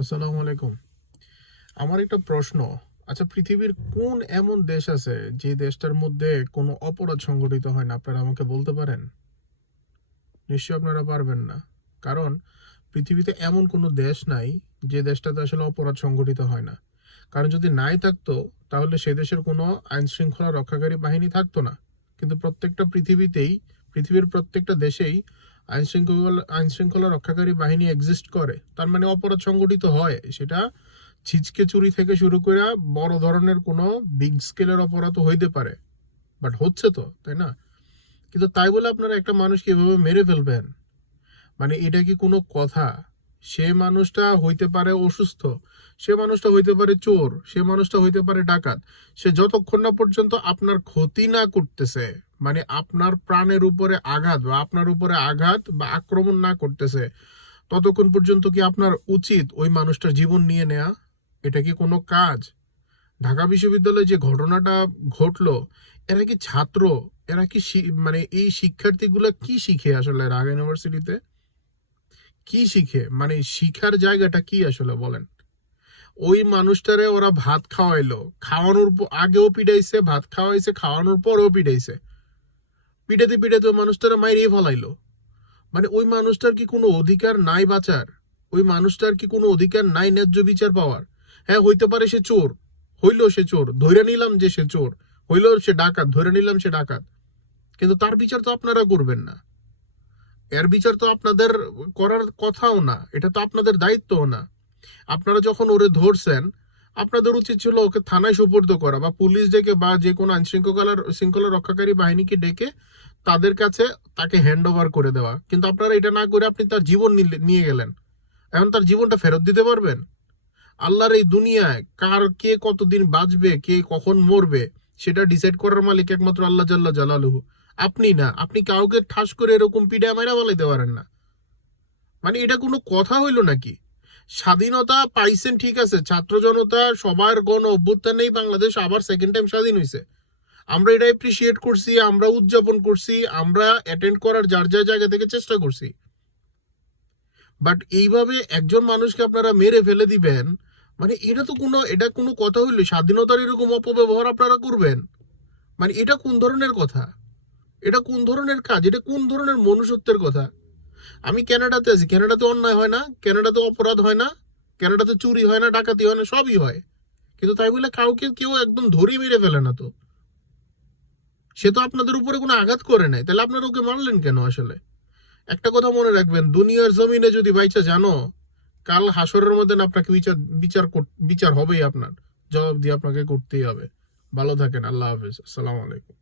আসসালামু আলাইকুম। আমার একটা প্রশ্ন। আচ্ছা, পৃথিবীর কোন এমন দেশ আছে যে দেশটার মধ্যে কোনো অপরাধ সংঘটিত হয় না? আপনারা আমাকে বলতে পারেন? নিশ্চয়ই আপনারা পারবেন না। কারণ পৃথিবীতে এমন কোনো দেশ নাই যে দেশটাতে আসলে অপরাধ সংঘটিত হয় না। কারণ যদি নাই থাকতো তাহলে সে দেশের কোনো আইনশৃঙ্খলা রক্ষাকারী বাহিনী থাকতো না। কিন্তু পৃথিবীর প্রত্যেকটা দেশেই আইনশৃঙ্খলা রক্ষাকারী বাহিনী এক্সিস্ট করে। তার মানে অপরাধ সংঘটিত হয়। সেটা ছিচকে চুরি থেকে শুরু করে বড় ধরনের কোনো বিগ স্কেলের অপরাধও হইতে পারে। বাট হচ্ছে তো, তাই না? কিন্তু তাই বলে আপনারা একটা মানুষকে এভাবে মেরে ফেলবেন, মানে এটা কি কোনো কথা? সে মানুষটা হইতে পারে অসুস্থ, সে মানুষটা হইতে পারে চোর, সে মানুষটা হইতে পারে ডাকাত। সে যতক্ষণ না পর্যন্ত আপনার ক্ষতি না করতেছে, মানে আপনার প্রাণের উপরে আঘাত বা আক্রমণ না করতেছে, ততক্ষণ পর্যন্ত কি আপনার উচিত ওই মানুষটার জীবন নিয়ে নেয়া? এটা কি কোনো কাজ? ঢাকা বিশ্ববিদ্যালয়ে যে ঘটনাটা ঘটলো, এরা কি ছাত্র? এরা কি মানে এই শিক্ষার্থীগুলা কি শিখে আসলে ঢাকা ইউনিভার্সিটিতে? কি শিখে? মানে শিখার জায়গাটা কি আসলে বলেন? ওই মানুষটারে ওরা ভাত খাওয়াইলো, খাওয়ানোর আগেও পিটাইছে, ভাত খাওয়াইছে, খাওয়ানোর পরেও পিটাইছে। পিটাতে পিটাতে ওই মানুষটারে মাইরেই ফলাইলো। মানে ওই মানুষটার কি কোনো অধিকার নাই বাঁচার? ওই মানুষটার কি কোনো অধিকার নাই ন্যায্য বিচার পাওয়ার? হ্যাঁ, হইতে পারে সে চোর, হইল সে চোর, ধরে নিলাম যে সে চোর, হইল সে ডাকাত, ধরে নিলাম সে ডাকাত, কিন্তু তার বিচার তো আপনারা করবেন না। এর বিচার তো আপনাদের করার কথাও না, এটা তো আপনাদের দায়িত্বও না। আপনারা যখন ওরে ধরছেন, আপনাদের উচিত ছিল ওকে থানায় সোপর্দ করা, বা পুলিশ ডেকে বা যে কোনো শৃঙ্খলা রক্ষাকারী বাহিনীকে ডেকে তাদের কাছে তাকে হ্যান্ড ওভার করে দেওয়া। কিন্তু আপনারা এটা না করে আপনি তার জীবন নিয়ে গেলেন। এখন তার জীবনটা ফেরত দিতে পারবেন? আল্লাহর এই দুনিয়ায় কে কতদিন বাঁচবে, কে কখন মরবে, সেটা ডিসাইড করার মালিক একমাত্র আল্লাহ জাল্লা জালালুহু। আপনি না। আপনি কাউকে ঠাস করে এরকম পিডা মাইরা বলাইতে পারেন না। মানে এটা কোনো কথা হইল নাকি? স্বাধীনতা পাইছেন, ঠিক আছে, ছাত্র জনতা সবার গণ অভ্যুত্থানেই বাংলাদেশ আবার সেকেন্ড টাইম স্বাধীন হয়েছে। আমরা এটা এপ্রিসিয়েট করছি, আমরা উদযাপন করছি, আমরা অ্যাটেন্ড করার যার যার জায়গা থেকে চেষ্টা করছি। বাট এইভাবে একজন মানুষকে আপনারা মেরে ফেলে দিবেন, মানে এটা কোনো কথা হইলো? স্বাধীনতার এরকম অপব্যবহার আপনারা করবেন? মানে এটা কোন ধরনের কথা? এটা কোন ধরনের কাজ? এটা কোন ধরনের মনুষ্যত্বের কথা? আমি কানাডাতে আছি, কানাডাতে অন্যায় হয় না? কানাডাতে অপরাধ হয় না? কানাডাতে চুরি হয় না, ডাকাতি হয় না? সবই হয়। কিন্তু তাই বলে কাউকে কেউ একদম ধরেই মেরে ফেলে না তো। সে তো আপনাদের উপরে কোনো আঘাত করে নাই, তাহলে আপনারা ওকে মারলেন কেন আসলে? একটা কথা মনে রাখবেন, দুনিয়ার জমিনে যদি বাইচা জানো, কাল হাসরের মধ্যে না আপনাকে বিচার হবেই, আপনার জবাব দিয়ে আপনাকে করতেই হবে। ভালো থাকেন। আল্লাহ হাফেজ। আসসালামু আলাইকুম।